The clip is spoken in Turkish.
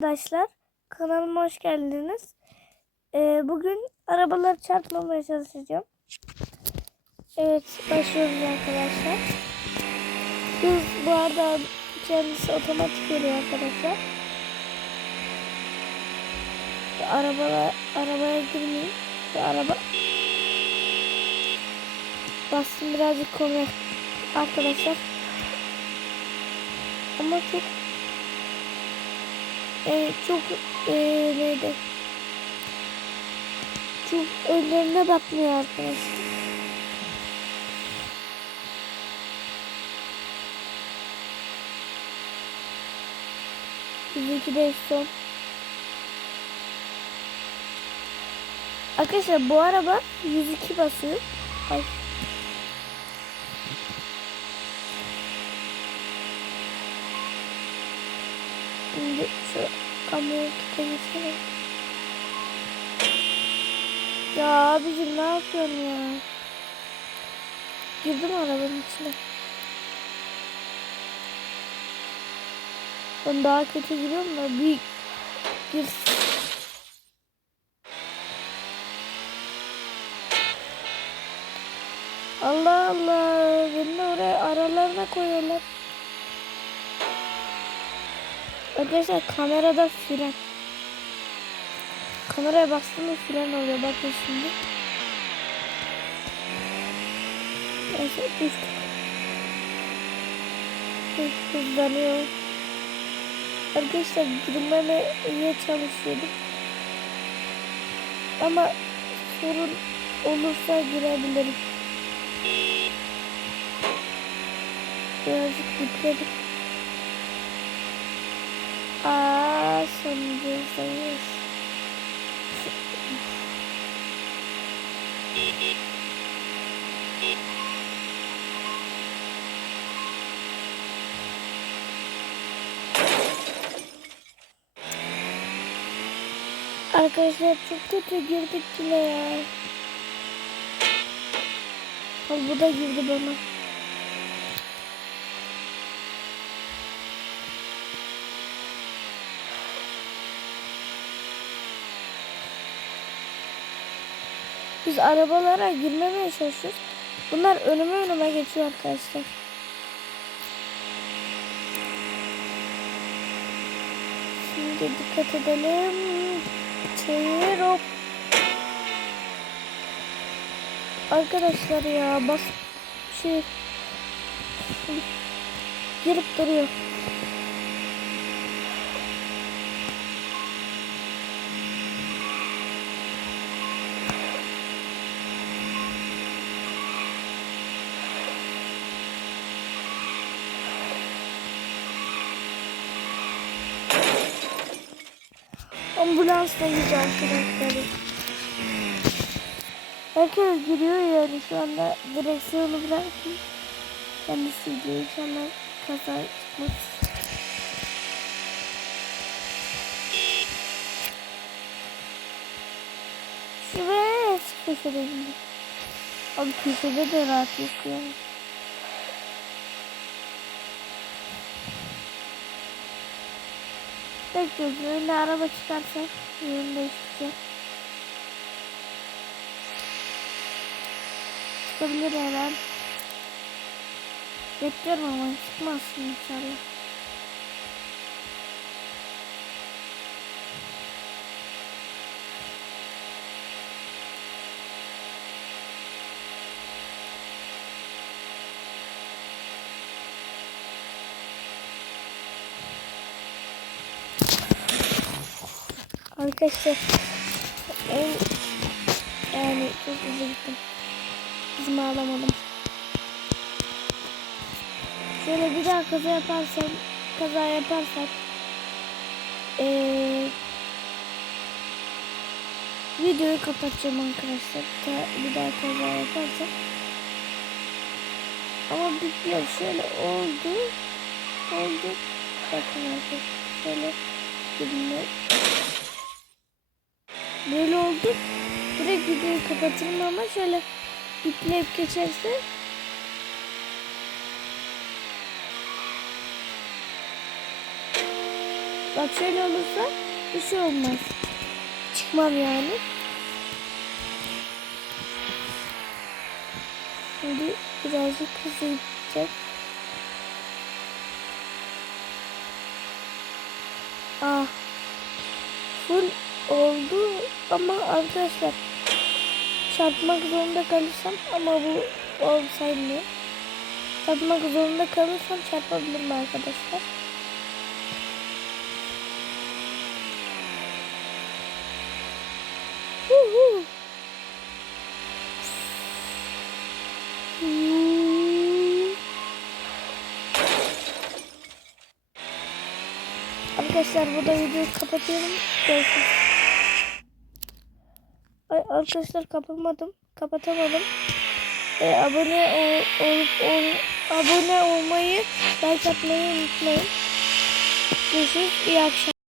Arkadaşlar kanalıma hoş geldiniz. Ee, bugün arabalar çarpmamaya çalışacağım. Evet başlıyoruz arkadaşlar. Hız bu arada kendisi otomatik geliyor arkadaşlar. Arabaya, arabaya girmeyeyim. Bir araba bastım birazcık komik arkadaşlar. Ama çok e, çok e, neydi? Çok önlerine bakmıyor arkadaşlar. Bizdeki de son. Arkadaşlar bu araba 102 basıyor. Ay. Şimdi şu kamyonete geçelim. Ya abicim ne yapıyorsun ya? Girdim arabanın içine. Ben daha kötü giriyorum da bir gir. Allah Allah beni oraya aralarına koyuyorlar. Arkadaşlar kamerada fren. Kameraya bastığımda fren oluyor. Bakın şimdi. Neyse düştük. Hız- Hızlanıyor. Arkadaşlar girmemeye çalışıyordum. Ama sorun olursa girebilirim. Birazcık dikledim. Aa sonuncuyuz. Arkadaşlar çok kötü girdik yine ya. Bu da girdi bana. Biz arabalara girmemeye çalışıyoruz. Bunlar önüme önüme geçiyor arkadaşlar. Şimdi dikkat edelim. Çevir hop. Arkadaşlar ya bas şey girip duruyor. Ambulansla gidiyor arkadaşlar. Herkes giriyor yani şu anda direksiyonu bıraktım. Kendisi gidiyor inşallah kaza çıkmaz. Şuraya gidiyor. Abi köşede de rahat yapıyor. Bekliyoruz. Önüne araba çıkarsa yönünü değiştireceğim. Çıkabilir her an. Bekliyorum ama çıkmazsın inşallah. Arkadaşlar yani çok hızlı gittim. Hızımı alamadım. Şöyle bir daha kaza yaparsam kaza yaparsak ee, videoyu kapatacağım arkadaşlar. Bir daha kaza yaparsam ama bitmiyor. Şöyle oldu. Oldu. Bakın arkadaşlar. Şöyle bilmiyorum. Böyle oldu. Direkt videoyu kapatırım ama şöyle bitleyip geçerse Bak şöyle olursa bir şey olmaz. Çıkmam yani. Şimdi birazcık hızlı gidecek. Ah. Full ama arkadaşlar çarpmak zorunda kalırsam ama bu olsaydı çarpmak zorunda kalırsam çarpabilirim arkadaşlar. Arkadaşlar burada videoyu kapatıyorum. Görüşürüz. Arkadaşlar kapamadım. Kapatamadım. Ee, abone ol, olup ol, abone olmayı, like atmayı unutmayın. Görüşürüz. İyi akşamlar.